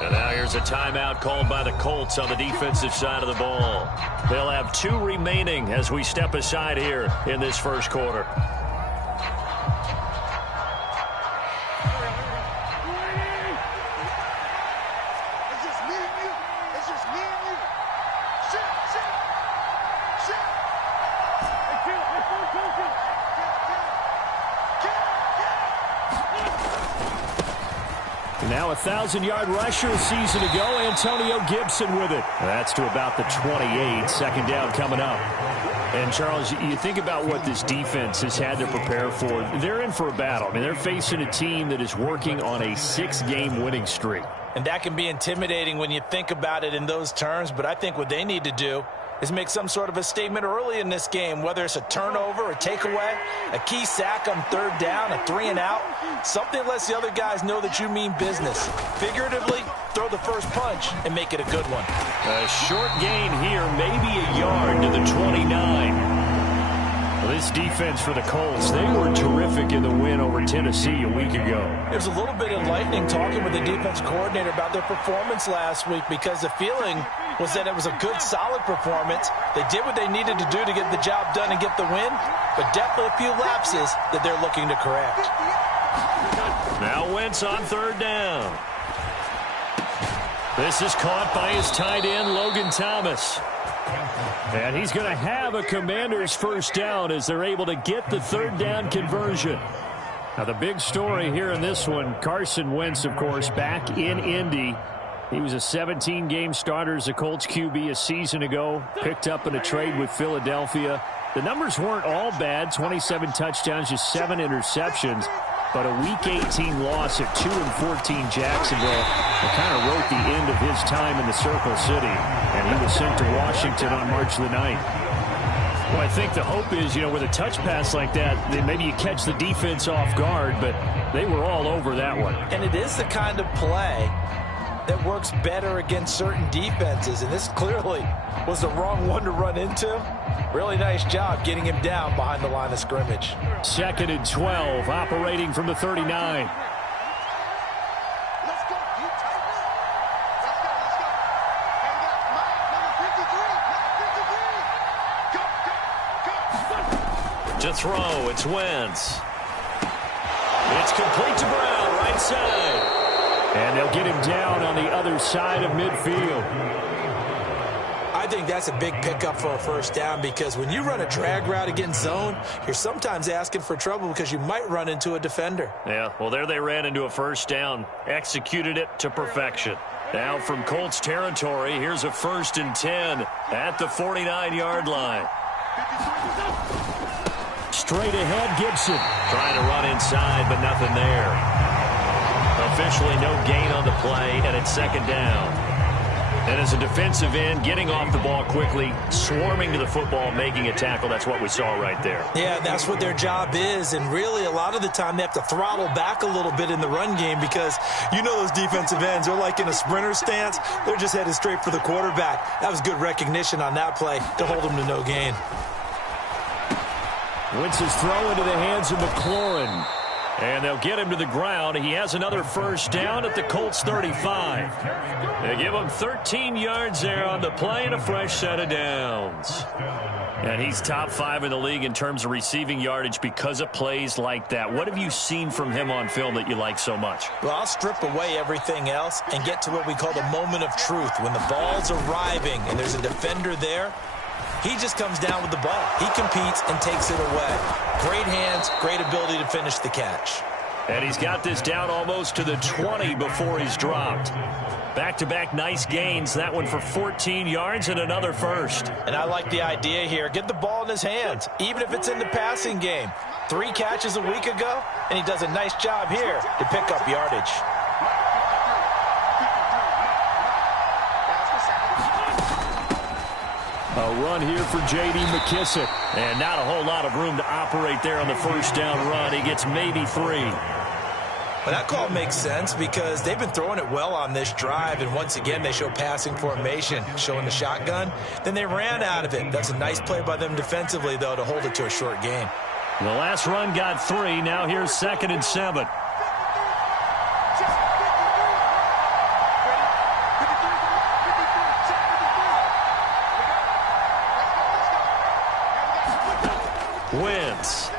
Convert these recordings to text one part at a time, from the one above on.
And now here's a timeout called by the Colts on the defensive side of the ball. They'll have 2 remaining as we step aside here in this first quarter. Now a 1,000-yard rusher a season ago, Antonio Gibson with it. That's to about the 28. Second down coming up. And, Charles, you think about what this defense has had to prepare for. They're in for a battle. I mean, they're facing a team that is working on a 6-game winning streak. And that can be intimidating when you think about it in those terms, but I think what they need to do is make some sort of a statement early in this game, whether it's a turnover, a takeaway, a key sack on 3rd down, a 3-and-out, something that lets the other guys know that you mean business. Figuratively, throw the first punch and make it a good one. A short gain here, maybe a yard to the 29. This defense for the Colts, they were terrific in the win over Tennessee a week ago. It was a little bit enlightening talking with the defense coordinator about their performance last week because the feeling was that it was a good, solid performance. They did what they needed to do to get the job done and get the win, but definitely a few lapses that they're looking to correct. Now Wentz on 3rd down. This is caught by his tight end, Logan Thomas. And he's going to have a Commanders first down as they're able to get the 3rd down conversion. Now the big story here in this one, Carson Wentz, of course, back in Indy. He was a 17-game starter as a Colts QB a season ago, picked up in a trade with Philadelphia. The numbers weren't all bad, 27 touchdowns, just 7 interceptions. But a Week 18 loss at 2-14 Jacksonville kind of wrote the end of his time in the Circle City. And he was sent to Washington on March the 9th. Well, I think the hope is, with a touch pass like that, then maybe you catch the defense off guard, but they were all over that one. And it is the kind of play that works better against certain defenses, and this clearly was the wrong one to run into. Really nice job getting him down behind the line of scrimmage. 2nd and 12, operating from the 39. To throw, it's Wentz. It's complete to Brown, right side. And they'll get him down on the other side of midfield. I think that's a big pickup for a first down because when you run a drag route against zone, you're sometimes asking for trouble because you might run into a defender. Yeah, well, there they ran into a first down, executed it to perfection. Now from Colts territory, here's a 1st and 10 at the 49-yard line. Straight ahead, Gibson. Trying to run inside, but nothing there. Officially no gain on the play, and it's 2nd down. And as a defensive end, getting off the ball quickly, swarming to the football, making a tackle, that's what we saw right there. Yeah, that's what their job is, and really a lot of the time they have to throttle back a little bit in the run game because those defensive ends, they're like in a sprinter stance. They're just headed straight for the quarterback. That was good recognition on that play to hold them to no gain. Wentz's throw into the hands of McLaurin. And they'll get him to the ground. He has another first down at the Colts 35. They give him 13 yards there on the play and a fresh set of downs. And he's top 5 in the league in terms of receiving yardage because of plays like that. What have you seen from him on film that you like so much? Well, I'll strip away everything else and get to what we call the moment of truth. When the ball's arriving and there's a defender there, he just comes down with the ball. He competes and takes it away. Great hands, great ability to finish the catch. And he's got this down almost to the 20 before he's dropped. Back-to-back nice gains. That one for 14 yards and another first. And I like the idea here. Get the ball in his hands, even if it's in the passing game. 3 catches a week ago, and he does a nice job here to pick up yardage. A run here for J.D. McKissick. And not a whole lot of room to operate there on the first down run. He gets maybe 3. Well, that call makes sense because they've been throwing it well on this drive, and once again they show passing formation, showing the shotgun. Then they ran out of it. That's a nice play by them defensively, though, to hold it to a short gain. The last run got 3. Now here's 2nd and 7. yards.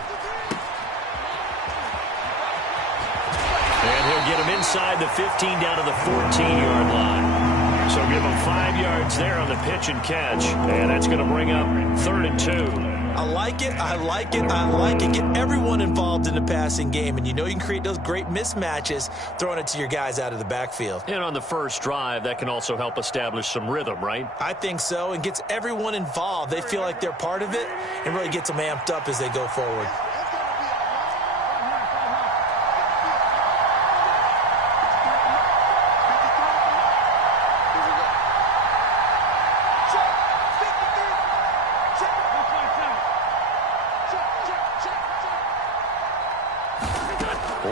And he'll get him inside the 15 down to the 14-yard line. So give him 5 yards there on the pitch and catch. And that's going to bring up 3rd and 2. I like it, I like it, I like it. Get everyone involved in the passing game, and you know you can create those great mismatches throwing it to your guys out of the backfield. And on the first drive, that can also help establish some rhythm, right? I think so, and gets everyone involved. They feel like they're part of it and really gets them amped up as they go forward.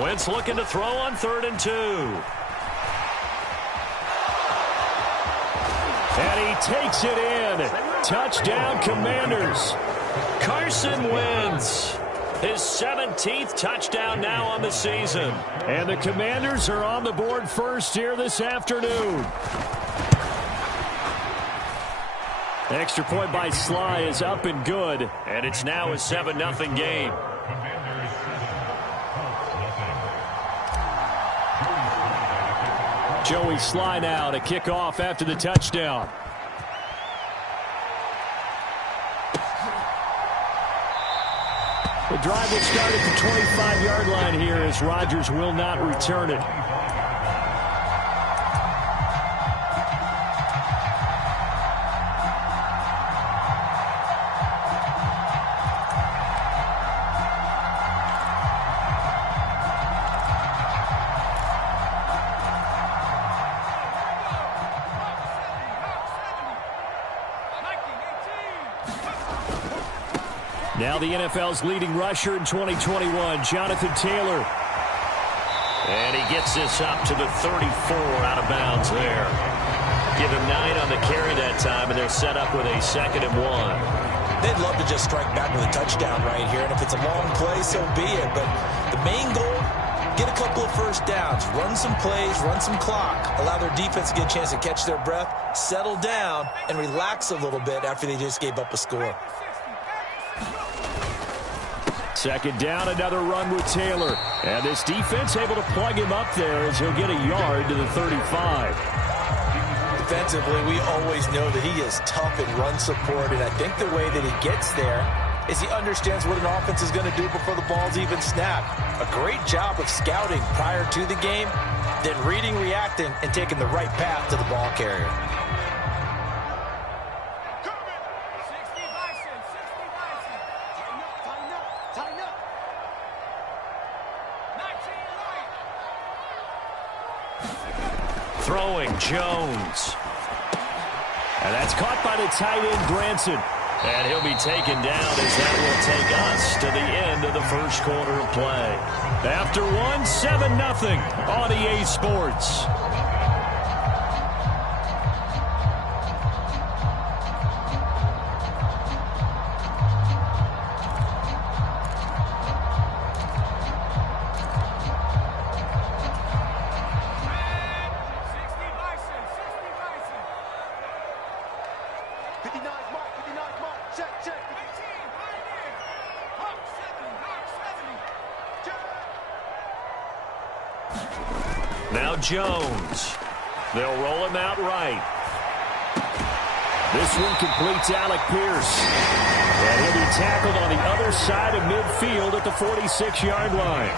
Wentz looking to throw on 3rd and 2. And he takes it in. Touchdown, Commanders. Carson Wentz, his 17th touchdown now on the season. And the Commanders are on the board first here this afternoon. Extra point by Sly is up and good. And it's now a 7-0 game. Joey Sly now to kick off after the touchdown. The drive will start at the 25-yard line here as Rodgers will not return it. Now the NFL's leading rusher in 2021, Jonathan Taylor. And he gets this up to the 34 out of bounds there. Give him 9 on the carry that time, and they're set up with a 2nd and 1. They'd love to just strike back with a touchdown right here, and if it's a long play, so be it. But the main goal, get a couple of first downs, run some plays, run some clock, allow their defense to get a chance to catch their breath, settle down, and relax a little bit after they just gave up a score. 2nd down, another run with Taylor. And this defense able to plug him up there as he'll get a yard to the 35. Defensively, we always know that he is tough in run support, and I think the way that he gets there is he understands what an offense is going to do before the ball's even snapped. A great job of scouting prior to the game, then reading, reacting, and taking the right path to the ball carrier. Throwing Jones. And that's caught by the tight end, Granson. And he'll be taken down as that will take us to the end of the first quarter of play. After 7-0 on EA Sports. Now Jones. They'll roll him out right. This one completes Alec Pierce. And he'll be tackled on the other side of midfield at the 46-yard line.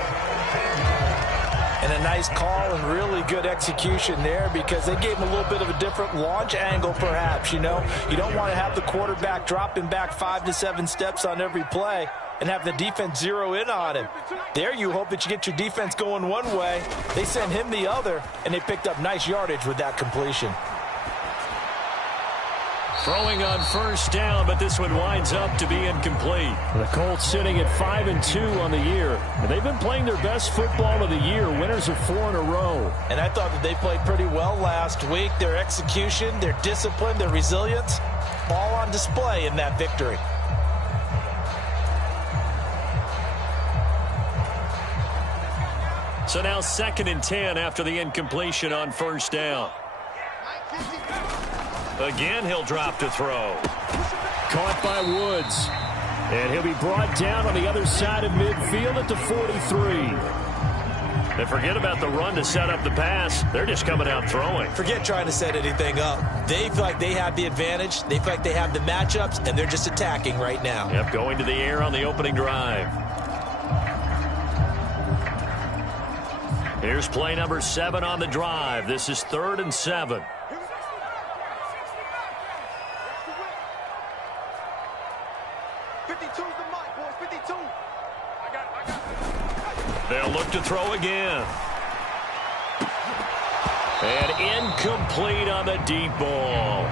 And a nice call and really good execution there because they gave him a little bit of a different launch angle perhaps, you know. You don't want to have the quarterback dropping back 5 to 7 steps on every play and have the defense zero in on him. There you hope that you get your defense going one way. They sent him the other, and they picked up nice yardage with that completion. Throwing on first down, but this one winds up to be incomplete. The Colts sitting at 5-2 on the year. And they've been playing their best football of the year. Winners of 4 in a row. And I thought that they played pretty well last week. Their execution, their discipline, their resilience, all on display in that victory. So now 2nd and 10 after the incompletion on first down. Again, he'll drop to throw. Caught by Woods. And he'll be brought down on the other side of midfield at the 43. And forget about the run to set up the pass. They're just coming out throwing. Forget trying to set anything up. They feel like they have the advantage. They feel like they have the matchups, and they're just attacking right now. Yep, going to the air on the opening drive. Here's play number 7 on the drive. This is 3rd and 7. They'll look to throw again. And incomplete on the deep ball.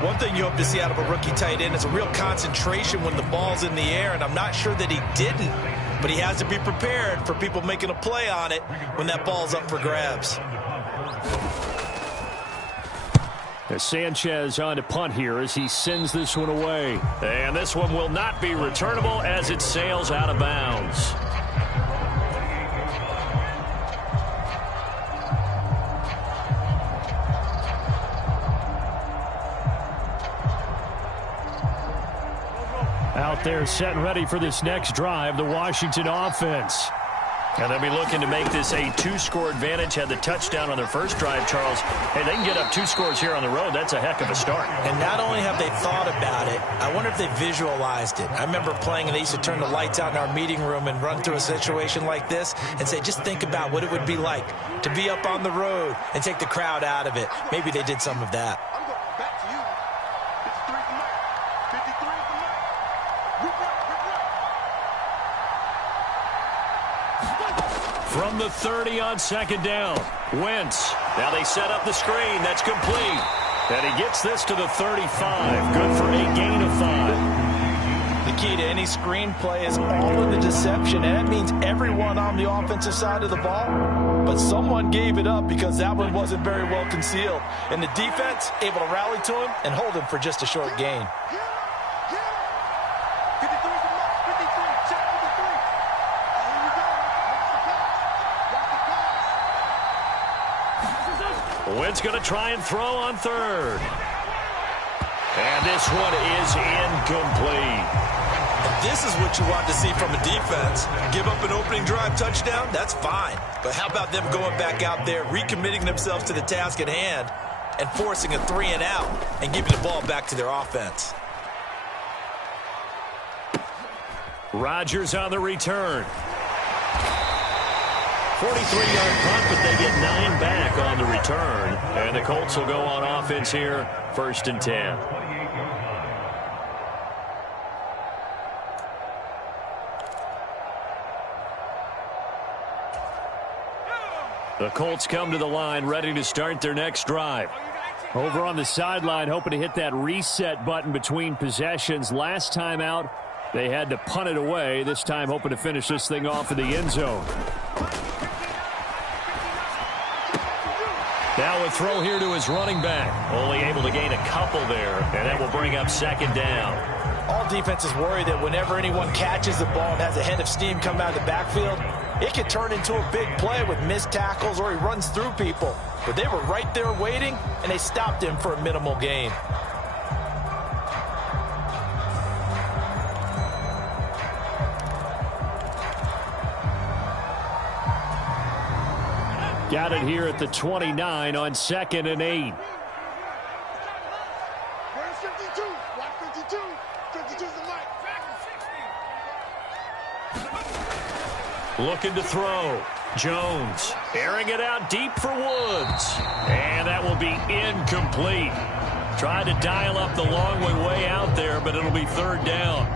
One thing you hope to see out of a rookie tight end is a real concentration when the ball's in the air, and I'm not sure that he didn't, but he has to be prepared for people making a play on it when that ball's up for grabs. Sanchez on to punt here as he sends this one away. And this one will not be returnable as it sails out of bounds. Out there set and ready for this next drive, the Washington offense. And they'll be looking to make this a 2-score advantage. Had the touchdown on their first drive, Charles. Hey, they can get up 2 scores here on the road. That's a heck of a start. And not only have they thought about it, I wonder if they visualized it. I remember playing, and they used to turn the lights out in our meeting room and run through a situation like this and say, just think about what it would be like to be up on the road and take the crowd out of it. Maybe they did some of that. From the 30 on 2nd down, Wentz. Now they set up the screen. That's complete. And he gets this to the 35. Good for a gain of 5. The key to any screenplay is all in the deception, and that means everyone on the offensive side of the ball. But someone gave it up because that one wasn't very well concealed. And the defense able to rally to him and hold him for just a short gain. Wentz going to try and throw on 3rd. And this one is incomplete. This is what you want to see from a defense. Give up an opening drive touchdown, that's fine. But how about them going back out there, recommitting themselves to the task at hand, and forcing a 3-and-out and giving the ball back to their offense. Rodgers on the return. 43-yard punt, but they get 9 back on the return. And the Colts will go on offense here, 1st and 10. The Colts come to the line, ready to start their next drive. Over on the sideline, hoping to hit that reset button between possessions. Last time out, they had to punt it away. This time, hoping to finish this thing off in the end zone. Now a throw here to his running back. Only able to gain a couple there, and that will bring up 2nd down. All defenses worry that whenever anyone catches the ball and has a head of steam come out of the backfield, it could turn into a big play with missed tackles or he runs through people. But they were right there waiting, and they stopped him for a minimal gain. Got it here at the 29 on 2nd and 8. Looking to throw. Jones airing it out deep for Woods. And that will be incomplete. Tried to dial up the long way out there, but it'll be 3rd down.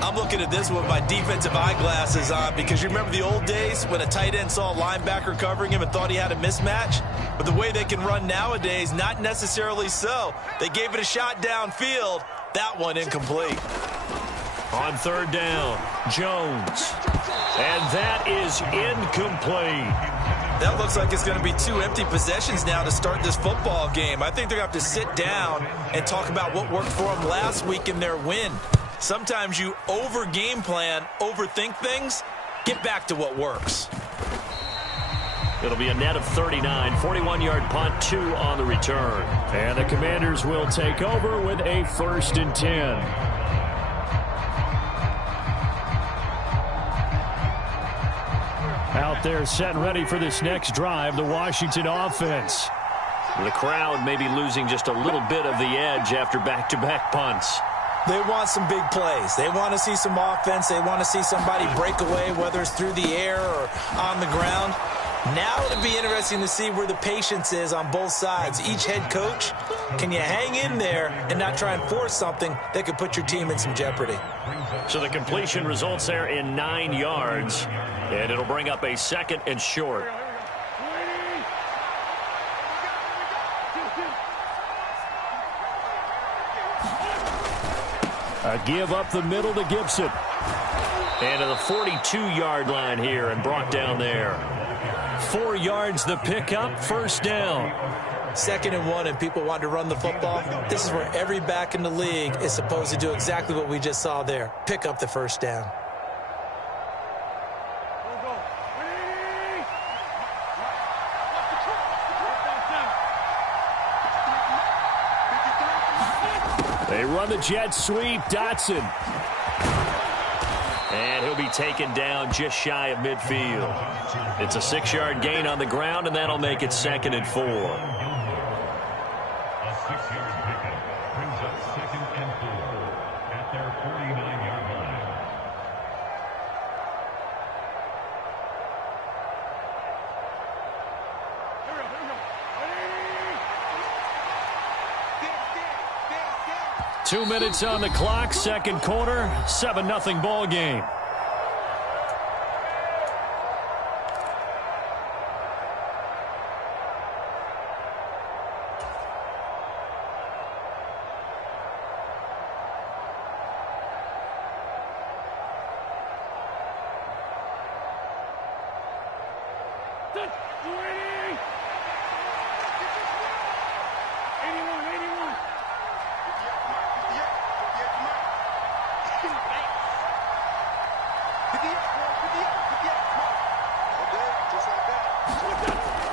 I'm looking at this with my defensive eyeglasses on because you remember the old days when a tight end saw a linebacker covering him and thought he had a mismatch? But the way they can run nowadays, not necessarily so. They gave it a shot downfield. That one incomplete. On 3rd down, Jones. And that is incomplete. That looks like it's going to be 2 empty possessions now to start this football game. I think they're going to have to sit down and talk about what worked for them last week in their win. Sometimes you over-game plan, overthink things. Get back to what works. It'll be a net of 39, 41-yard punt, 2 on the return. And the Commanders will take over with a 1st and 10. up there, set and ready for this next drive, the Washington offense. The crowd may be losing just a little bit of the edge after back-to-back punts. They want some big plays. They want to see some offense. They want to see somebody break away, whether it's through the air or on the ground. Now it'll be interesting to see where the patience is on both sides. Each head coach, can you hang in there and not try and force something that could put your team in some jeopardy? So the completion results there in 9 yards, and it'll bring up a 2nd and short. A give up the middle to Gibson. And to the 42-yard line here and brought down there. 4 yards the pickup, first down. 2nd and 1 and people want to run the football. This is where every back in the league is supposed to do exactly what we just saw there. Pick up the first down. They run the jet sweep, Dotson. And he'll be taken down just shy of midfield. It's a 6-yard gain on the ground, and that'll make it 2nd and 4. A 6-yard pickup brings up 2nd and 4 at their 49-yard line. Two minutes on the clock, second quarter, 7-0 ball game.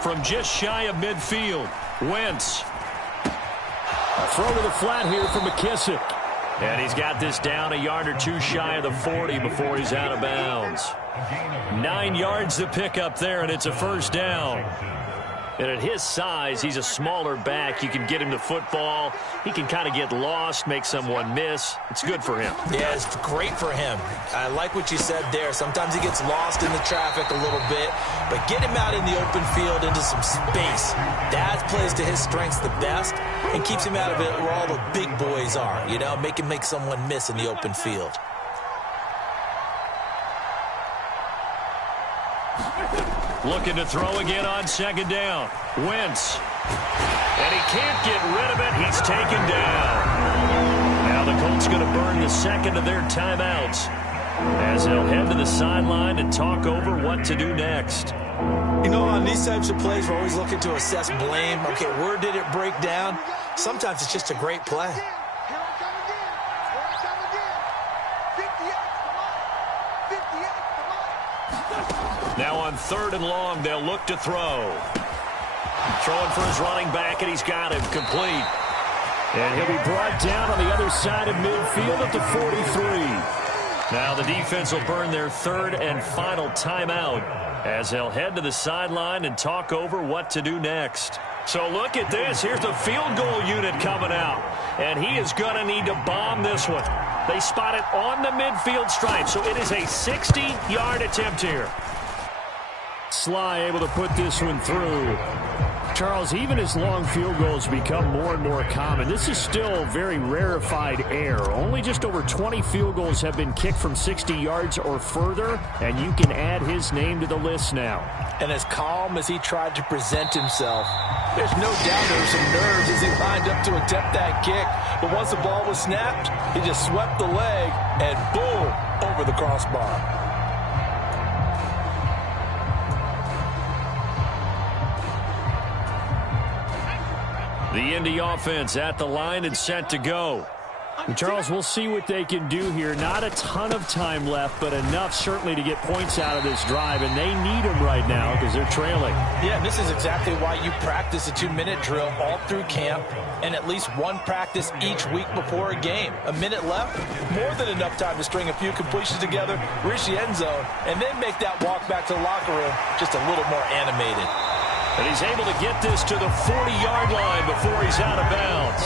From just shy of midfield, Wentz. A throw to the flat here for McKissick. And he's got this down a yard or two shy of the 40 before he's out of bounds. 9 yards to pick up there, and it's a first down. And at his size, he's a smaller back. You can get him to football. He can kind of get lost, make someone miss. It's good for him. Yeah, it's great for him. I like what you said there. Sometimes he gets lost in the traffic a little bit, but get him out in the open field into some space. That plays to his strengths the best and keeps him out of it where all the big boys are, you know, make him make someone miss in the open field. Looking to throw again on second down. Wentz. And he can't get rid of it. He's taken down. Now the Colts going to burn the second of their timeouts as they'll head to the sideline and talk over what to do next. You know, on these types of plays, we're always looking to assess blame. Okay, where did it break down? Sometimes it's just a great play. Now on 3rd and long, they'll look to throw. Throwing for his running back, and he's got him complete. And he'll be brought down on the other side of midfield at the 43. Now the defense will burn their 3rd and final timeout as they'll head to the sideline and talk over what to do next. So look at this. Here's the field goal unit coming out. And he is going to need to bomb this one. They spot it on the midfield stripe, so it is a 60-yard attempt here. Sly able to put this one through. Charles, even as long field goals become more and more common, this is still very rarefied air. Only just over 20 field goals have been kicked from 60 yards or further, and you can add his name to the list now. And as calm as he tried to present himself, there's no doubt there were some nerves as he lined up to attempt that kick. But once the ball was snapped, he just swept the leg and boom, over the crossbar. The Indy offense at the line and set to go. Charles, we'll see what they can do here. Not a ton of time left, but enough certainly to get points out of this drive, and they need them right now because they're trailing. Yeah, this is exactly why you practice a 2-minute drill all through camp and at least one practice each week before a game. A minute left, more than enough time to string a few completions together, reach the end zone, and then make that walk back to the locker room just a little more animated. And he's able to get this to the 40-yard line before he's out of bounds.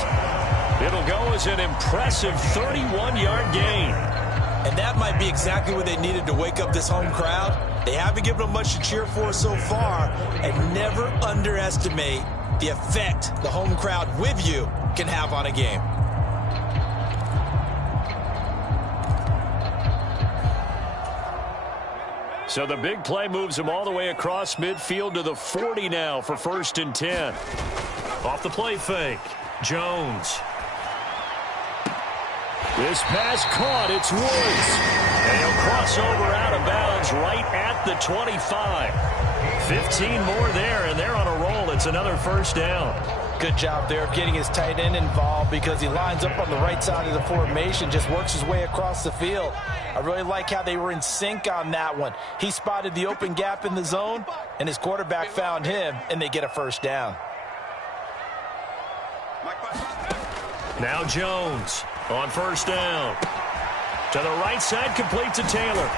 It'll go as an impressive 31-yard gain. And that might be exactly what they needed to wake up this home crowd. They haven't given them much to cheer for so far, and never underestimate the effect the home crowd with you can have on a game. So the big play moves him all the way across midfield to the 40 now for 1st and 10. Off the play fake, Jones. This pass caught. It's Woods. And he'll cross over out of bounds right at the 25. 15 more there, and they're on a roll. It's another 1st down. Good job there of getting his tight end involved because he lines up on the right side of the formation, just works his way across the field. I really like how they were in sync on that one. He spotted the open gap in the zone, and his quarterback found him, and they get a 1st down. Now Jones on 1st down. To the right side, complete to Taylor.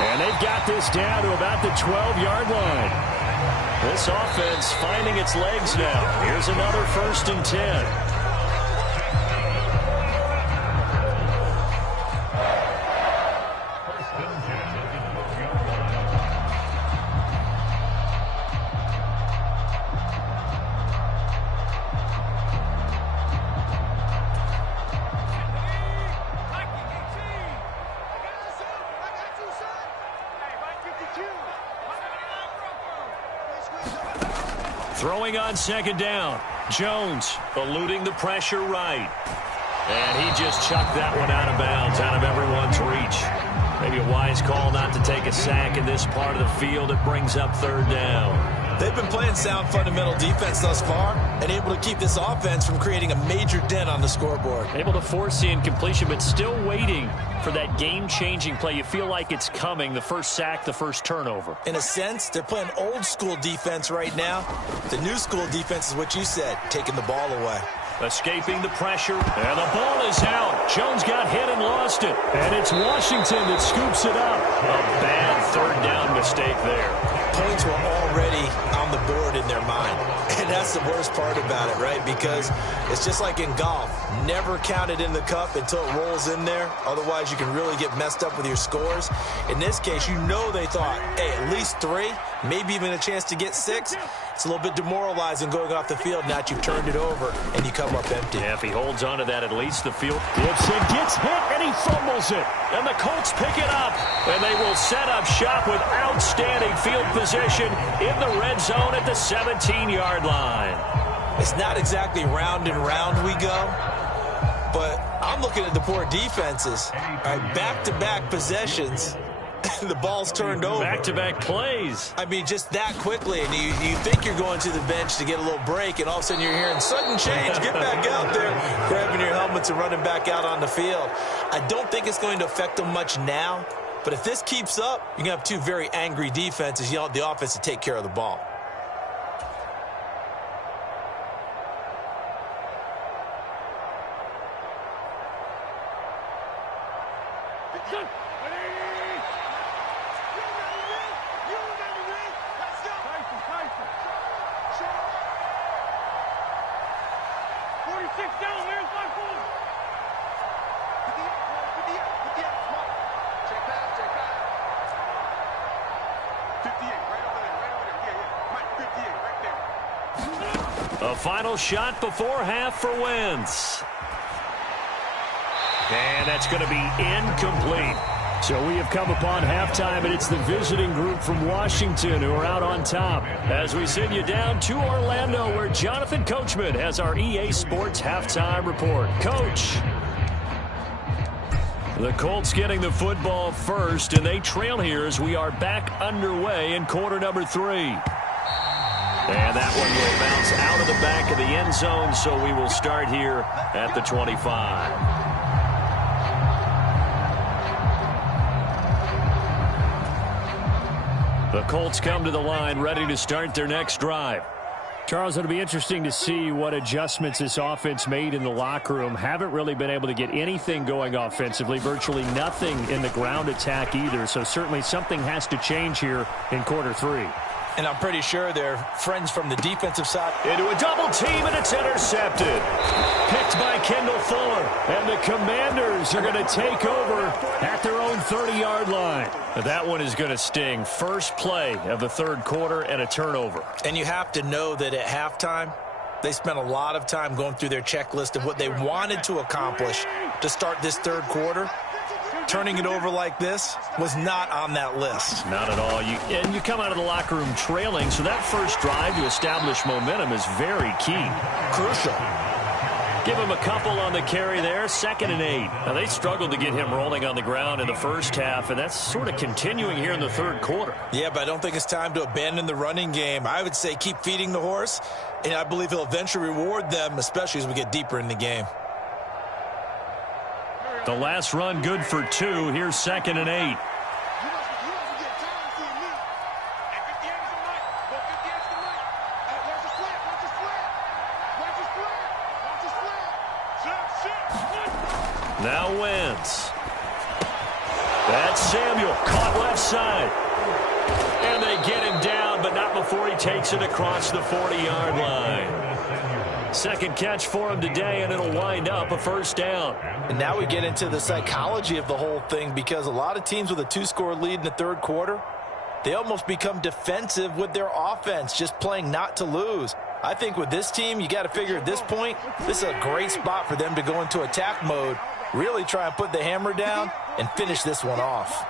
And they've got this down to about the 12-yard line. This offense finding its legs now. Here's another 1st and 10. Throwing on 2nd down. Jones eluding the pressure right. And he just chucked that one out of bounds, out of everyone's reach. Maybe a wise call not to take a sack in this part of the field. It brings up 3rd down. They've been playing sound fundamental defense thus far and able to keep this offense from creating a major dent on the scoreboard. Able to force the incompletion, but still waiting for that game-changing play. You feel like it's coming, the 1st sack, the 1st turnover. In a sense, they're playing old-school defense right now. The new-school defense is what you said, taking the ball away. Escaping the pressure, and the ball is out. Jones got hit and lost it. And it's Washington that scoops it up. A bad 3rd down mistake there. Points were already on the board in their mind. And that's the worst part about it, right? Because it's just like in golf. Never count it in the cup until it rolls in there. Otherwise, you can really get messed up with your scores. In this case, you know they thought, hey, at least 3, maybe even a chance to get 6. It's a little bit demoralizing going off the field now that you've turned it over and you come up empty. Yeah, if he holds on to that, at least the field. Gibson gets hit and he fumbles it. And the Colts pick it up. And they will set up shop with outstanding field position in the red zone at the 17-yard line. It's not exactly round and round we go, but I'm looking at the poor defenses. All right, back-to-back possessions. The ball's turned over. Back-to-back plays. I mean, just that quickly. And you think you're going to the bench to get a little break, and all of a sudden you're hearing sudden change. Get back out there, grabbing your helmets and running back out on the field. I don't think it's going to affect them much now. But if this keeps up, you're going to have 2 very angry defenses. You want the offense to take care of the ball. A final shot before half for Wentz. And that's going to be incomplete. So we have come upon halftime, and it's the visiting group from Washington who are out on top. As we send you down to Orlando, where Jonathan Coachman has our EA Sports halftime report. Coach. The Colts getting the football first, and they trail here as we are back underway in quarter number 3. And that one will bounce out of the back of the end zone, so we will start here at the 25. The Colts come to the line ready to start their next drive. Charles, it'll be interesting to see what adjustments this offense made in the locker room. Haven't really been able to get anything going offensively, virtually nothing in the ground attack either. So certainly something has to change here in quarter 3. And I'm pretty sure they're friends from the defensive side. Into a double team, and it's intercepted. Picked by Kendall Fuller. And the Commanders are going to take over at their own 30-yard line. That one is going to sting. First play of the third quarter and a turnover. And you have to know that at halftime, they spent a lot of time going through their checklist of what they wanted to accomplish to start this third quarter. Turning it over like this was not on that list. Not at all. And you come out of the locker room trailing, so that first drive to establish momentum is very key. Crucial. Give him a couple on the carry there, 2nd and 8. Now, they struggled to get him rolling on the ground in the first half, and that's sort of continuing here in the third quarter. Yeah, but I don't think it's time to abandon the running game. I would say keep feeding the horse, and I believe he'll eventually reward them, especially as we get deeper in the game. The last run good for 2. Here's 2nd and 8. Now Wentz. That's Samuel, caught left side. And they get him down, but not before he takes it across the 40-yard line. Second catch for him today, and it'll wind up a first down. And now we get into the psychology of the whole thing, because a lot of teams with a 2-score lead in the third quarter, they almost become defensive with their offense, just playing not to lose. I think with this team, you got to figure at this point, this is a great spot for them to go into attack mode, really try and put the hammer down and finish this one off.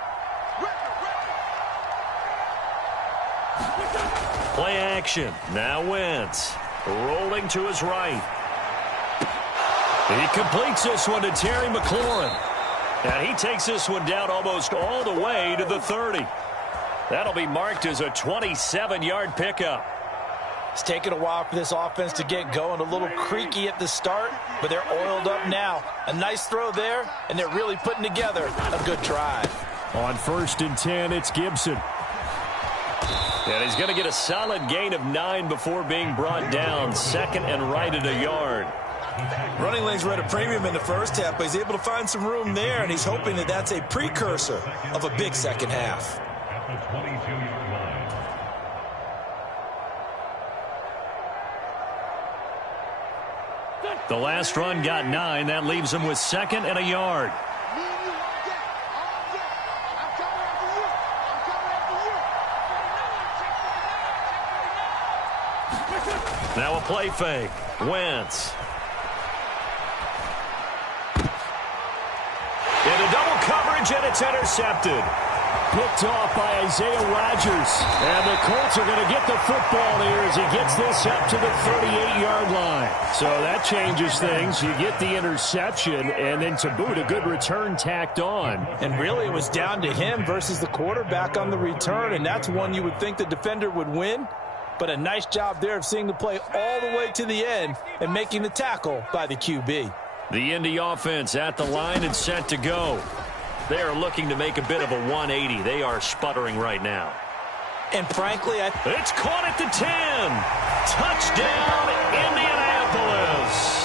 Play action. Now Wentz. Rolling to his right. He completes this one to Terry McLaurin. And he takes this one down almost all the way to the 30. That'll be marked as a 27-yard pickup. It's taken a while for this offense to get going. A little creaky at the start, but they're oiled up now. A nice throw there, and they're really putting together a good drive. On 1st and 10, it's Gibson. And he's going to get a solid gain of 9 before being brought down. 2nd and right at a yard. Running lanes were at a premium in the first half, but he's able to find some room there, and he's hoping that that's a precursor of a big second half. At the 22-yard line. The last run got 9. That leaves him with 2nd and a yard. Now a play fake. Wentz. Into double coverage, and it's intercepted. Picked off by Isaiah Rodgers. And the Colts are going to get the football here as he gets this up to the 38-yard line. So that changes things. You get the interception, and then to boot, a good return tacked on. And really, it was down to him versus the quarterback on the return, and that's one you would think the defender would win. But a nice job there of seeing the play all the way to the end and making the tackle by the QB. The Indy offense at the line and set to go. They are looking to make a bit of a 180. They are sputtering right now. And frankly, it's caught at the 10. Touchdown, Indianapolis.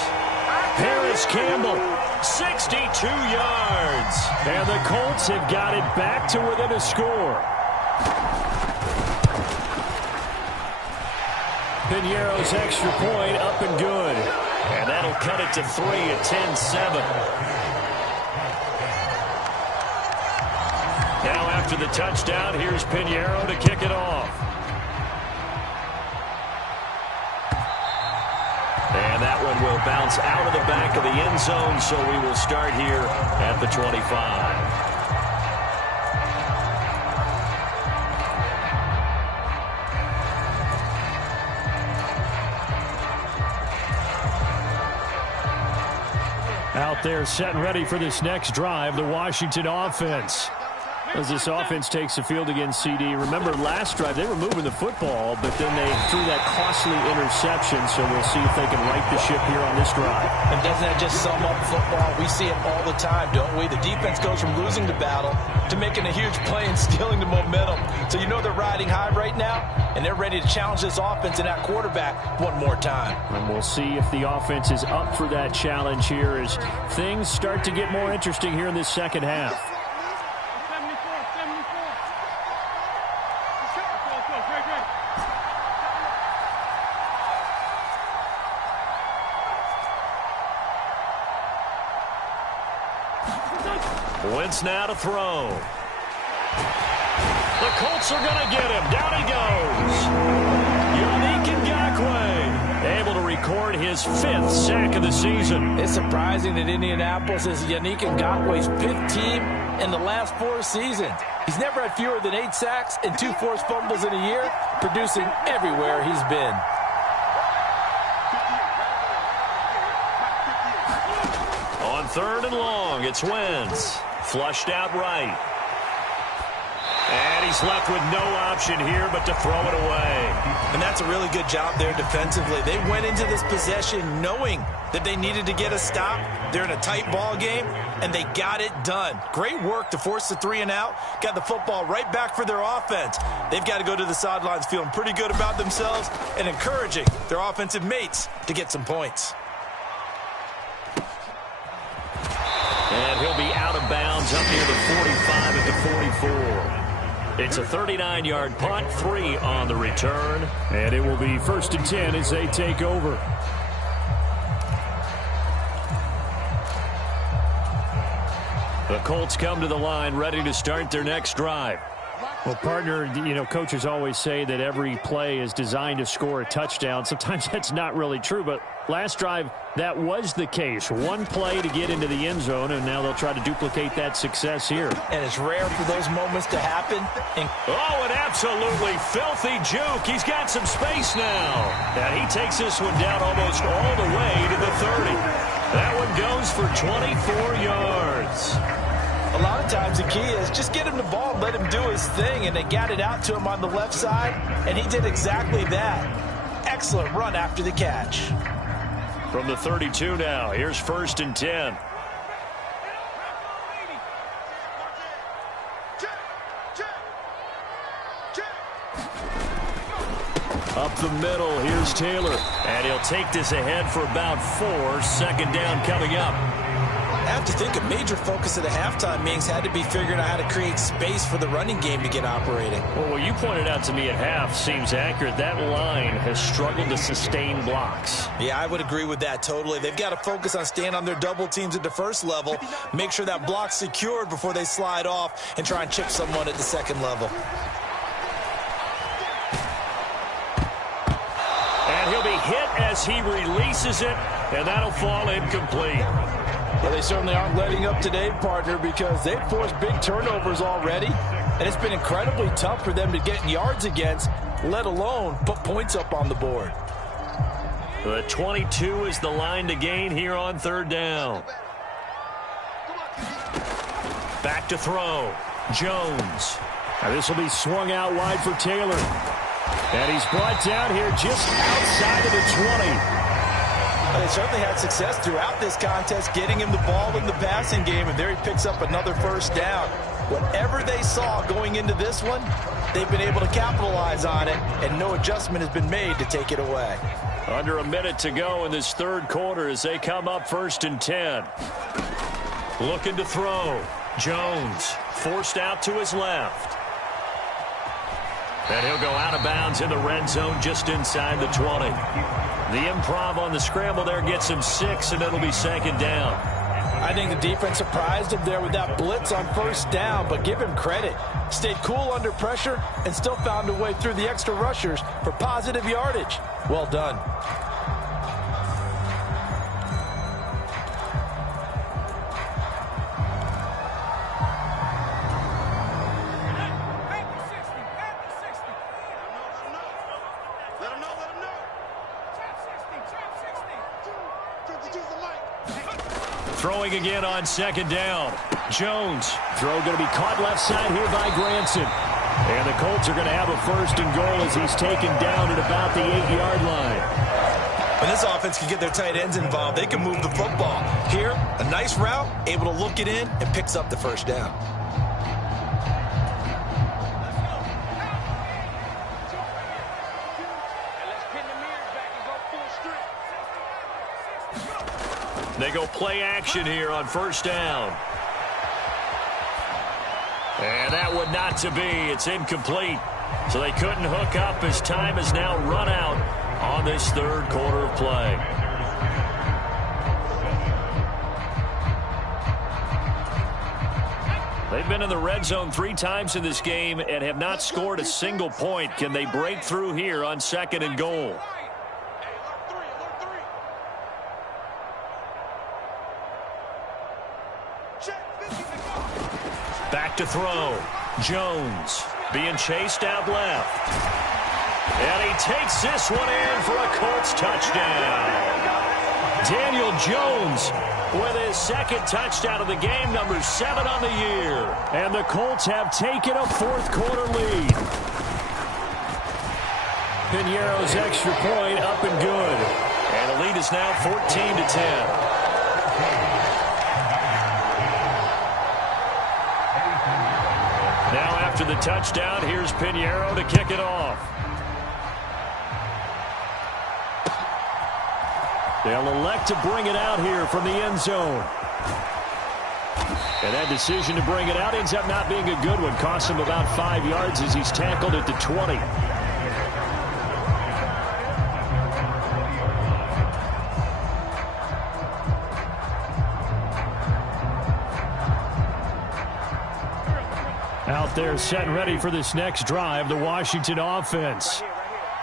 Paris Campbell, 62 yards. And the Colts have got it back to within a score. Piñeiro's extra point up and good. And that'll cut it to 3 at 10-7. Now after the touchdown, here's Piñeiro to kick it off. And that one will bounce out of the back of the end zone, so we will start here at the 25. Out there set and ready for this next drive, the Washington offense. As this offense takes the field against CD. Remember, last drive, they were moving the football, but then they threw that costly interception, so we'll see if they can right the ship here on this drive. And doesn't that just sum up football? We see it all the time, don't we? The defense goes from losing the battle to making a huge play and stealing the momentum. So you know they're riding high right now, and they're ready to challenge this offense and that quarterback one more time. And we'll see if the offense is up for that challenge here as things start to get more interesting here in this second half. Wentz now to throw. The Colts are going to get him. Down he goes. Yannick Ngakoue able to record his 5th sack of the season. It's surprising that Indianapolis is Yannick Ngakoue's 5th team in the last 4 seasons. He's never had fewer than 8 sacks and 2 forced fumbles in a year, producing everywhere he's been. On 3rd and long, it's Wentz. Flushed out right. And he's left with no option here but to throw it away. And that's a really good job there defensively. They went into this possession knowing that they needed to get a stop. They're in a tight ball game, and they got it done. Great work to force the 3 and out. Got the football right back for their offense. They've got to go to the sidelines feeling pretty good about themselves and encouraging their offensive mates to get some points. And he'll be out of bounds up near the 45 at the 44. It's a 39-yard punt, 3 on the return. And it will be 1st and 10 as they take over. The Colts come to the line ready to start their next drive. Well, partner, coaches always say that every play is designed to score a touchdown. Sometimes that's not really true, but last drive, that was the case. One play to get into the end zone, and now they'll try to duplicate that success here. And it's rare for those moments to happen. Oh, an absolutely filthy juke. He's got some space now. And he takes this one down almost all the way to the 30. That one goes for 24 yards. A lot of times the key is just get him the ball and let him do his thing, and they got it out to him on the left side, and he did exactly that. Excellent run after the catch. From the 32 now, here's 1st and 10. Up the middle, here's Taylor. And he'll take this ahead for about 4. 2nd down coming up. I have to think a major focus of the halftime meetings had to be figuring out how to create space for the running game to get operating. Well, what you pointed out to me at half seems accurate. That line has struggled to sustain blocks. Yeah, I would agree with that totally. They've got to focus on staying on their double teams at the 1st level, make sure that block's secured before they slide off and try and chip someone at the 2nd level. And he'll be hit as he releases it, and that'll fall incomplete. Well, they certainly aren't letting up today, partner, because they've forced big turnovers already, and it's been incredibly tough for them to get yards against, let alone put points up on the board. The 22 is the line to gain here on 3rd down. Back to throw. Jones. Now this will be swung out wide for Taylor. And he's brought down here just outside of the 20. They certainly had success throughout this contest getting him the ball in the passing game, and there he picks up another 1st down. Whatever they saw going into this one, they've been able to capitalize on it, and no adjustment has been made to take it away. Under a minute to go in this 3rd quarter as they come up 1st and 10. Looking to throw. Jones forced out to his left. And he'll go out of bounds in the red zone just inside the 20. The improv on the scramble there gets him 6, and it'll be 2nd down. I think the defense surprised him there with that blitz on 1st down, but give him credit. Stayed cool under pressure and still found a way through the extra rushers for positive yardage. Well done. Throwing again on 2nd down. Jones. Throw going to be caught left side here by Granson. And the Colts are going to have a first and goal as he's taken down at about the 8-yard line. When this offense can get their tight ends involved, they can move the football. Here, a nice route, able to look it in, and picks up the first down. They go play action here on first down. And that would not to be. It's incomplete. So they couldn't hook up as time has now run out on this third quarter of play. They've been in the red zone 3 times in this game and have not scored a single point. Can they break through here on second and goal? Back to throw. Jones being chased out left. And he takes this one in for a Colts touchdown. Daniel Jones with his second touchdown of the game, number 7 on the year. And the Colts have taken a fourth quarter lead. Piñeiro's extra point up and good. And the lead is now 14-10. Now after the touchdown, here's Piñeiro to kick it off. They'll elect to bring it out here from the end zone. And that decision to bring it out ends up not being a good one. Costs him about 5 yards as he's tackled at the 20. Out there set and ready for this next drive, the Washington offense.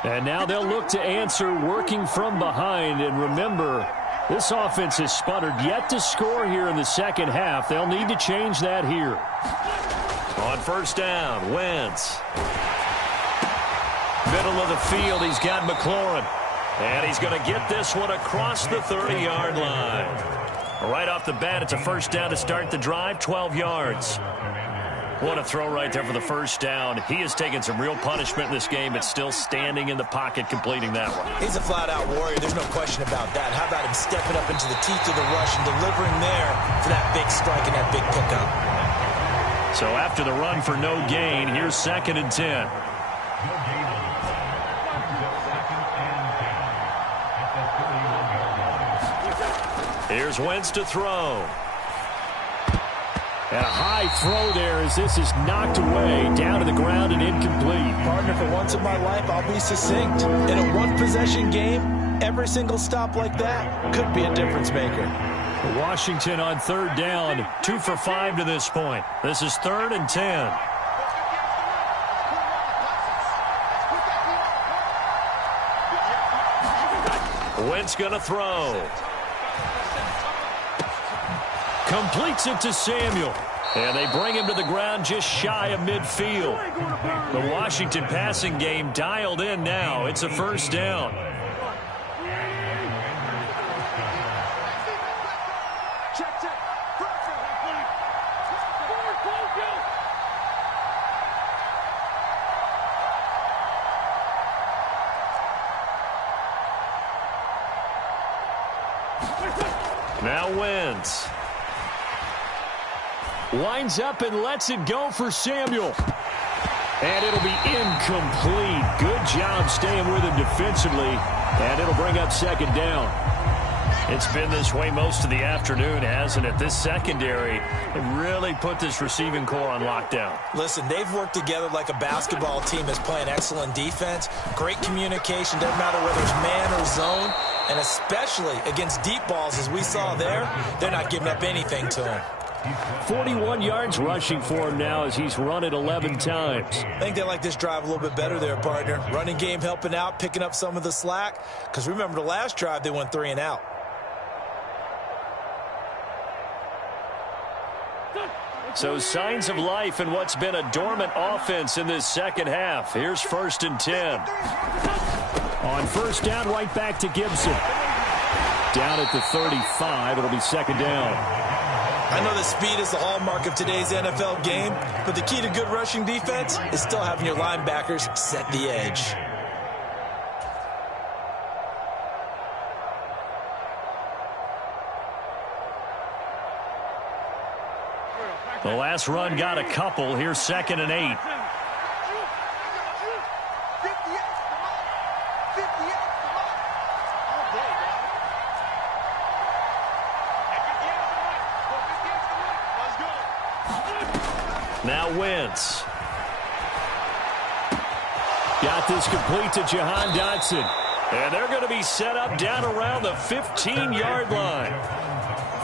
And now they'll look to answer working from behind. And remember, this offense has sputtered yet to score here in the second half. They'll need to change that here. On first down, Wentz. Middle of the field, he's got McLaurin. And he's going to get this one across the 30-yard line. Right off the bat, it's a first down to start the drive, 12 yards. What a throw right there for the first down. He has taken some real punishment in this game, but still standing in the pocket completing that one. He's a flat-out warrior. There's no question about that. How about him stepping up into the teeth of the rush and delivering there for that big strike and that big pickup? So after the run for no gain, here's 2nd and 10. Here's Wentz to throw. And a high throw there as this is knocked away, down to the ground and incomplete. Partner, for once in my life, I'll be succinct. In a one-possession game, every single stop like that could be a difference maker. Washington on third down, 2 for 5 to this point. This is 3rd and 10. Wentz going to throw. Completes it to Samuel. And they bring him to the ground just shy of midfield. The Washington passing game dialed in now. It's a first down. Now Wentz. Winds up and lets it go for Samuel. And it'll be incomplete. Good job staying with him defensively. And it'll bring up 2nd down. It's been this way most of the afternoon, hasn't it? This secondary really put this receiving core on lockdown. Listen, they've worked together like a basketball team that's playing excellent defense. Great communication. Doesn't matter whether it's man or zone. And especially against deep balls, as we saw there, they're not giving up anything to him. 41 yards rushing for him now as he's run it 11 times. I think they like this drive a little bit better there, partner. Running game helping out, picking up some of the slack. Because remember the last drive, they went 3 and out. So signs of life in what's been a dormant offense in this second half. Here's 1st and 10. On first down, right back to Gibson. Down at the 35, it'll be 2nd down. I know that speed is the hallmark of today's NFL game, but the key to good rushing defense is still having your linebackers set the edge. The last run got a couple. Here's 2nd and 8. Now Wentz. Got this complete to Jahan Dotson. And they're going to be set up down around the 15-yard line.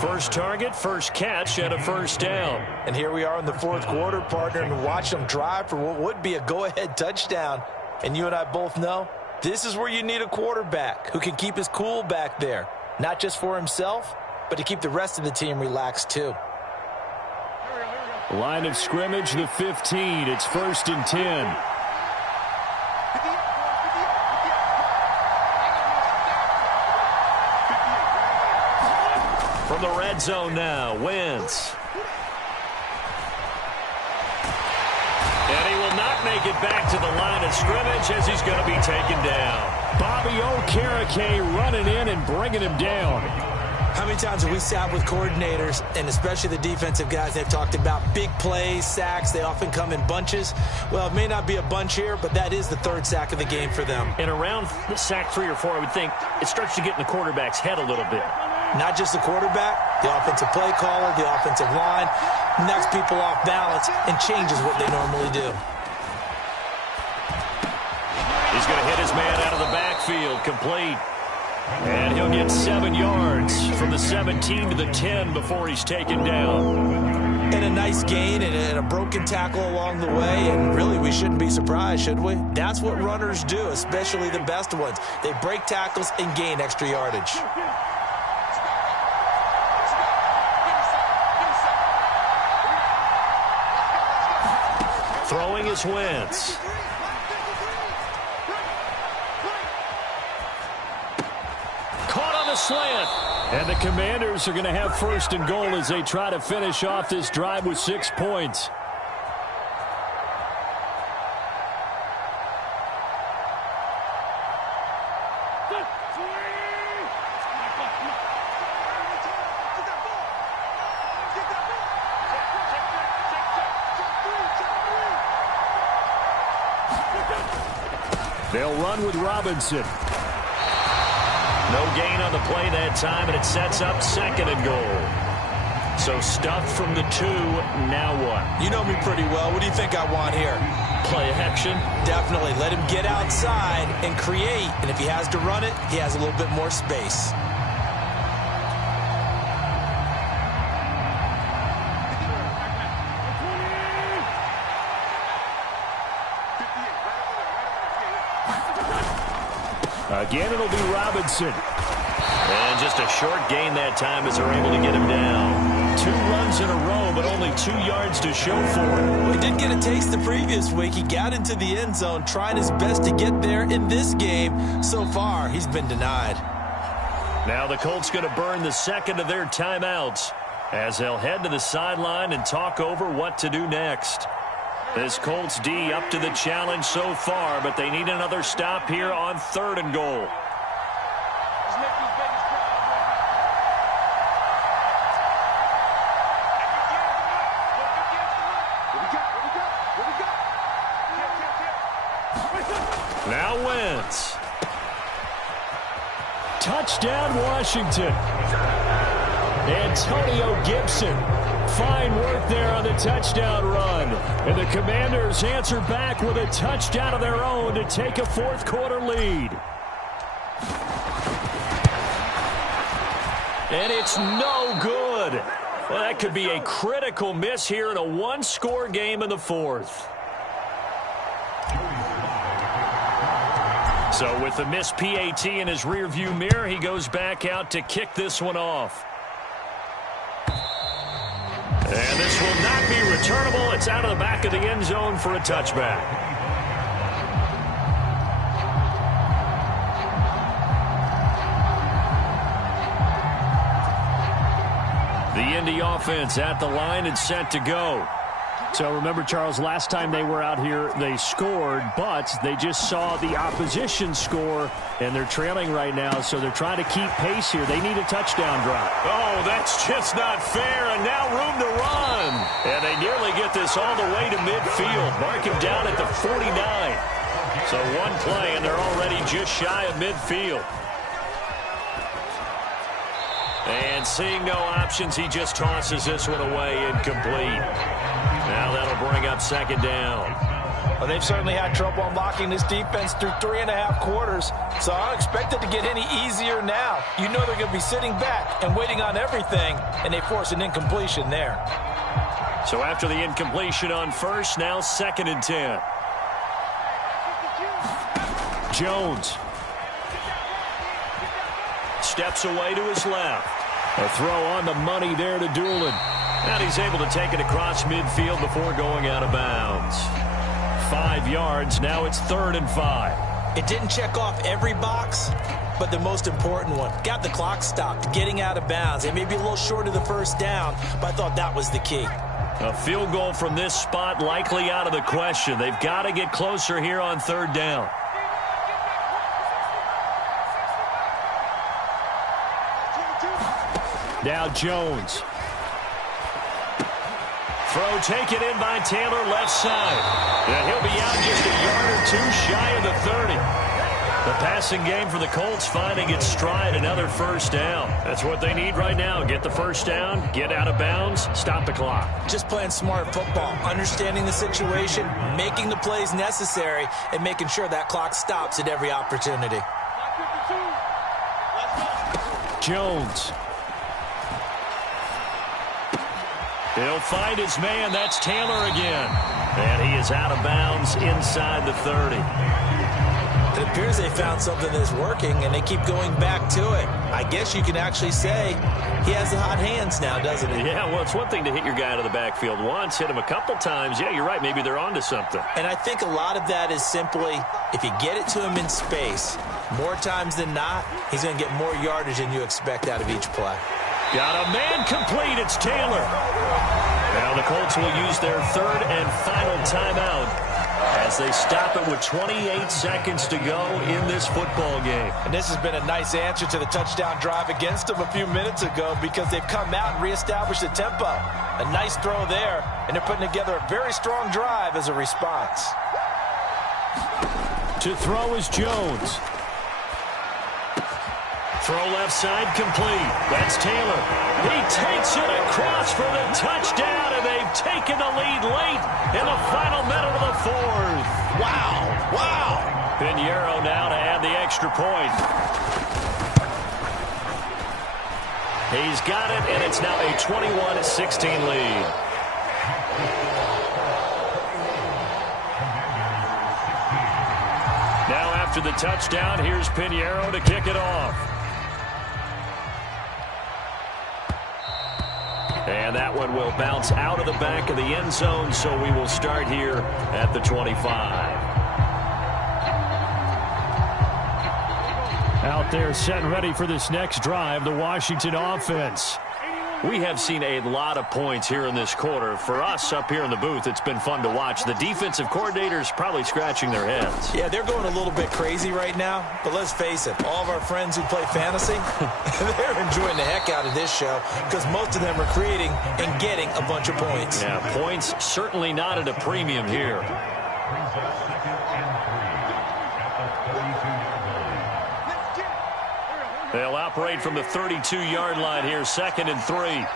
First target, first catch, and a first down. And here we are in the fourth quarter, partner, and watch them drive for what would be a go-ahead touchdown. And you and I both know this is where you need a quarterback who can keep his cool back there. Not just for himself, but to keep the rest of the team relaxed too. Line of scrimmage, the 15. It's 1st and 10. From the red zone now, Wentz. And he will not make it back to the line of scrimmage as he's going to be taken down. Bobby Okereke running in and bringing him down. How many times have we sat with coordinators, and especially the defensive guys, they've talked about big plays, sacks. They often come in bunches. Well, it may not be a bunch here, but that is the 3rd sack of the game for them. And around sack 3 or 4, I would think it starts to get in the quarterback's head a little bit. Not just the quarterback, the offensive play caller, the offensive line, knocks people off balance and changes what they normally do. He's going to hit his man out of the backfield, complete. And he'll get 7 yards from the 17 to the 10 before he's taken down. And a nice gain and a broken tackle along the way, and really we shouldn't be surprised, should we? That's what runners do, especially the best ones. They break tackles and gain extra yardage. Throwing is Wentz. Caught on the slant. And the Commanders are going to have 1st and goal as they try to finish off this drive with 6 points. They'll run with Robinson. No gain on the play that time, and it sets up 2nd and goal. So stuffed from the 2, now what? You know me pretty well. What do you think I want here? Play action? Definitely. Let him get outside and create, and if he has to run it, he has a little bit more space. Again, it'll be Robinson. And just a short gain that time as they're able to get him down. 2 runs in a row, but only 2 yards to show for it. He did get a taste the previous week. He got into the end zone, trying his best to get there in this game. So far, he's been denied. Now the Colts going to burn the 2nd of their timeouts as they'll head to the sideline and talk over what to do next. This Colts D up to the challenge so far, but they need another stop here on 3rd and goal. Now Wentz. Touchdown, Washington. Antonio Gibson. Fine work there on the touchdown run. And the Commanders answer back with a touchdown of their own to take a 4th quarter lead. And it's no good. Well, that could be a critical miss here in a 1-score game in the 4th. So with the missed PAT in his rearview mirror, he goes back out to kick this one off. And this will not be returnable. It's out of the back of the end zone for a touchback. The Indy offense at the line and set to go. So remember, Charles, last time they were out here, they scored, but they just saw the opposition score, and they're trailing right now, so they're trying to keep pace here. They need a touchdown drive. Oh, that's just not fair, and now room to run. And they nearly get this all the way to midfield. Mark him down at the 49. So one play, and they're already just shy of midfield. And seeing no options, he just tosses this one away incomplete. Now that'll bring up second down. Well, they've certainly had trouble unlocking this defense through 3.5 quarters, so I don't expect it to get any easier now. You know they're going to be sitting back and waiting on everything, and they force an incompletion there. So after the incompletion on first, now 2nd and 10. Jones steps away to his left. A throw on the money there to Doolin. And he's able to take it across midfield before going out of bounds. 5 yards. Now it's 3rd and 5. It didn't check off every box, but the most important one. Got the clock stopped, getting out of bounds. It may be a little short of the first down, but I thought that was the key. A field goal from this spot likely out of the question. They've got to get closer here on 3rd down. Now Jones. Throw taken in by Taylor left side. And he'll be out just a yard or two shy of the 30. The passing game for the Colts finding its stride, another first down. That's what they need right now. Get the first down, get out of bounds, stop the clock. Just playing smart football, understanding the situation, making the plays necessary, and making sure that clock stops at every opportunity. Jones. He'll find his man. That's Taylor again. And he is out of bounds inside the 30. It appears they found something that's working, and they keep going back to it. I guess you can actually say he has the hot hands now, doesn't he? Yeah, well, it's one thing to hit your guy out of the backfield once, hit him a couple times. Yeah, you're right. Maybe they're onto something. And I think a lot of that is simply if you get it to him in space, more times than not, he's going to get more yardage than you expect out of each play. Got a man complete. It's Taylor. Now the Colts will use their 3rd and final timeout as they stop it with 28 seconds to go in this football game. And this has been a nice answer to the touchdown drive against them a few minutes ago because they've come out and reestablished the tempo. A nice throw there, and they're putting together a very strong drive as a response. To throw is Jones. Throw left side complete. That's Taylor. He takes it across for the touchdown, and they've taken the lead late in the final minute of the 4th. Wow, wow. Pinheiro now to add the extra point. He's got it, and it's now a 21-16 lead. Now after the touchdown, here's Pinheiro to kick it off. And that one will bounce out of the back of the end zone, so we will start here at the 25. Out there set and ready for this next drive, the Washington offense. We have seen a lot of points here in this quarter. For us up here in the booth, it's been fun to watch. The defensive coordinators probably scratching their heads. Yeah, they're going a little bit crazy right now, but let's face it, all of our friends who play fantasy, they're enjoying the heck out of this show because most of them are creating and getting a bunch of points. Yeah, points certainly not at a premium here. Brings up 2nd and 3 at the 32-yard line. They'll operate from the 32-yard line here, 2nd and 3.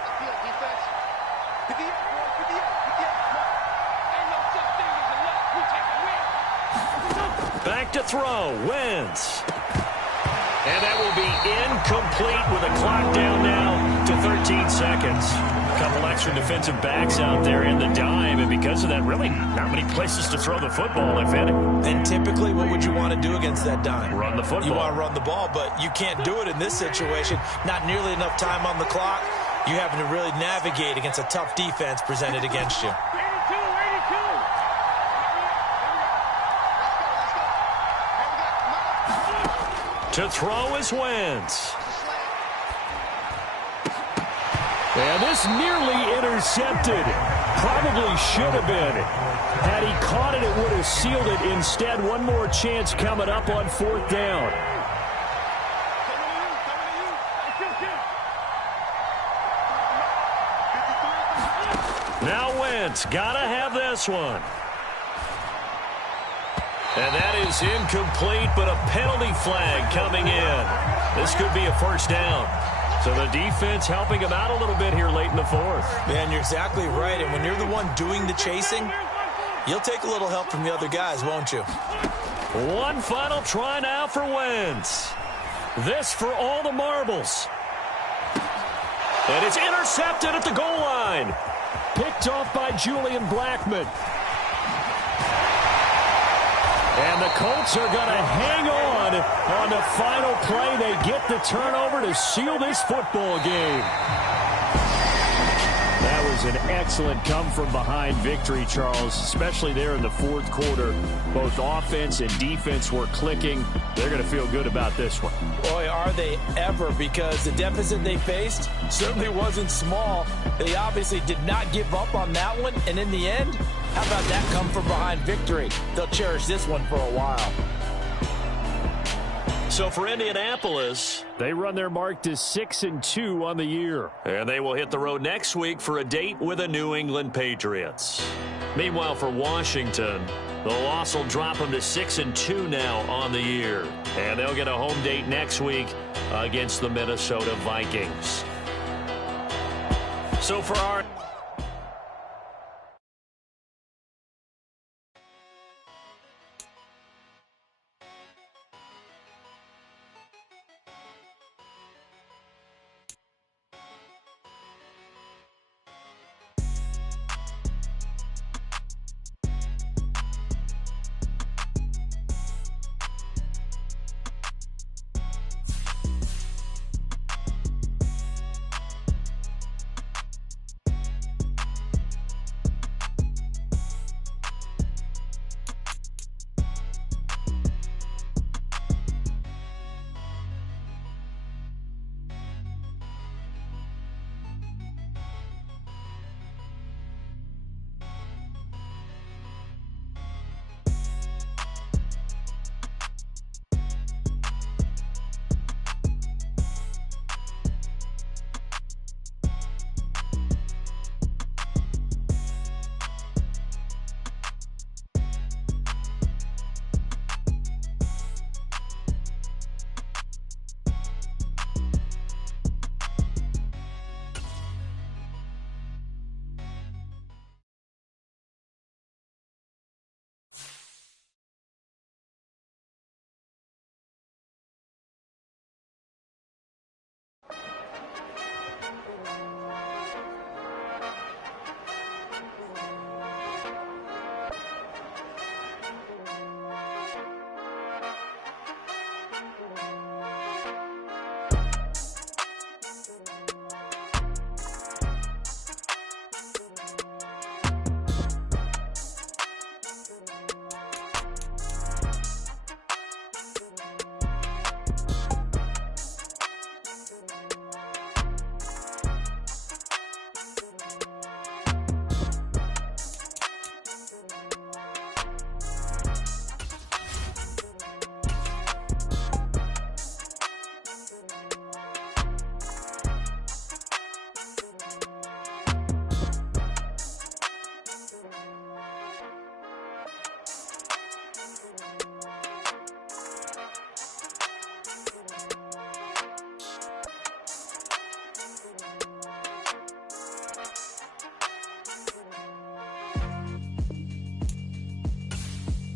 Back to throw, Wentz. And that will be incomplete with a clock down now to 13 seconds. A couple extra defensive backs out there in the dime, and because of that, really not many places to throw the football, if any. And typically, what would you want to do against that dime? Run the football. You want to run the ball, but you can't do it in this situation. Not nearly enough time on the clock. You having to really navigate against a tough defense presented against you. To throw is Wentz. And this nearly intercepted. Probably should have been. Had he caught it, it would have sealed it. Instead, one more chance coming up on 4th down. Now Wentz, gotta have this one. And that is incomplete, but a penalty flag coming in. This could be a 1st down. So the defense helping him out a little bit here late in the 4th. Man, you're exactly right. And when you're the one doing the chasing, you'll take a little help from the other guys, won't you? One final try now for Wentz. This for all the marbles. And it's intercepted at the goal line. Picked off by Julian Blackmon. And the Colts are going to hang on the final play. They get the turnover to seal this football game. That was an excellent come-from-behind victory, Charles, especially there in the 4th quarter. Both offense and defense were clicking. They're going to feel good about this one. Boy, are they ever, because the deficit they faced certainly wasn't small. They obviously did not give up on that one, and in the end, how about that come-from-behind victory? They'll cherish this one for a while. So for Indianapolis, they run their mark to 6-2 on the year. And they will hit the road next week for a date with the New England Patriots. Meanwhile, for Washington, the loss will drop them to 6-2 now on the year. And they'll get a home date next week against the Minnesota Vikings. So for our...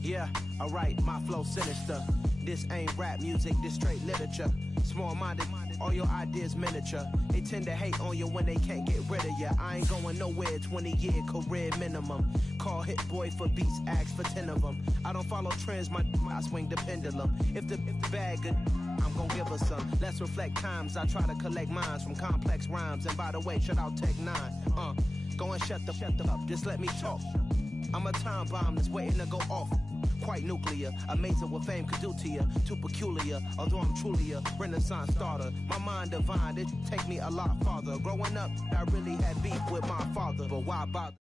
Yeah, alright, my flow sinister. This ain't rap music, this straight literature. Small-minded, all your ideas miniature. They tend to hate on you when they can't get rid of you. I ain't going nowhere, 20-year career minimum. Call Hit Boy for beats, ask for 10 of them. I don't follow trends, I swing the pendulum. If the bag good, I'm gonna give her some. Let's reflect times, I try to collect minds from complex rhymes. And by the way, shout out Tech 9. Go and shut the up, just let me talk. I'm a time bomb that's waiting to go off. quite nuclear. Amazing what fame could do to you. Too peculiar, although I'm truly a Renaissance starter. My mind divine, it take me a lot farther. Growing up, I really had beef with my father, but why bother?